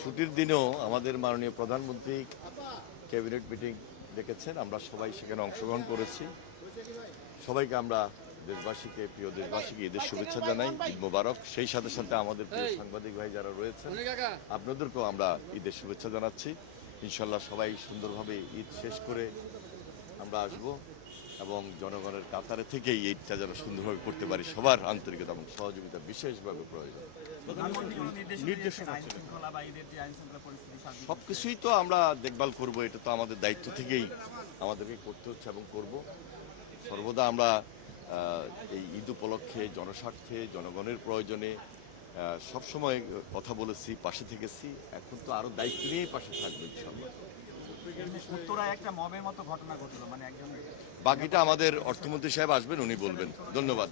ছুটির দিনেও আমাদের মাননীয় প্রধানমন্ত্রী ক্যাবিনেট মিটিং ডেকেছেন, আমরা সবাই সেখানে অংশগ্রহণ করেছি। সবাইকে আমরা দেশবাসীকে, প্রিয় দেশবাসীকে ঈদের শুভেচ্ছা জানাই, ঈদ মোবারক। সেই সাথে সাথে আমাদের প্রিয় সাংবাদিক ভাই যারা রয়েছেন আপনাদেরকেও আমরা ঈদের শুভেচ্ছা জানাচ্ছি। ইনশাল্লাহ সবাই সুন্দরভাবে ঈদ শেষ করে আমরা আসব এবং জনগণের কাতারে থেকেই ঈদটা যেন সুন্দরভাবে করতে পারি। সবার আন্তরিকতা এবং সহযোগিতা বিশেষভাবে প্রয়োজন। সবকিছুই তো আমরা দেখভাল করব, এটা তো আমাদের দায়িত্ব থেকেই আমাদেরকে করতে হচ্ছে এবং করব। সর্বদা আমরা এই ঈদ উপলক্ষে জনস্বার্থে, জনগণের প্রয়োজনে সবসময় কথা বলেছি, পাশে থেকেছি। এখন তো আরো দায়িত্ব নিয়েই পাশে থাকবো ইনশাআল্লাহ। উত্তরায় একটা মবের মতো ঘটনা ঘটলো, মানে একজন বাকিটা আমাদের অর্থমন্ত্রী সাহেব আসবেন, উনি বলবেন। ধন্যবাদ।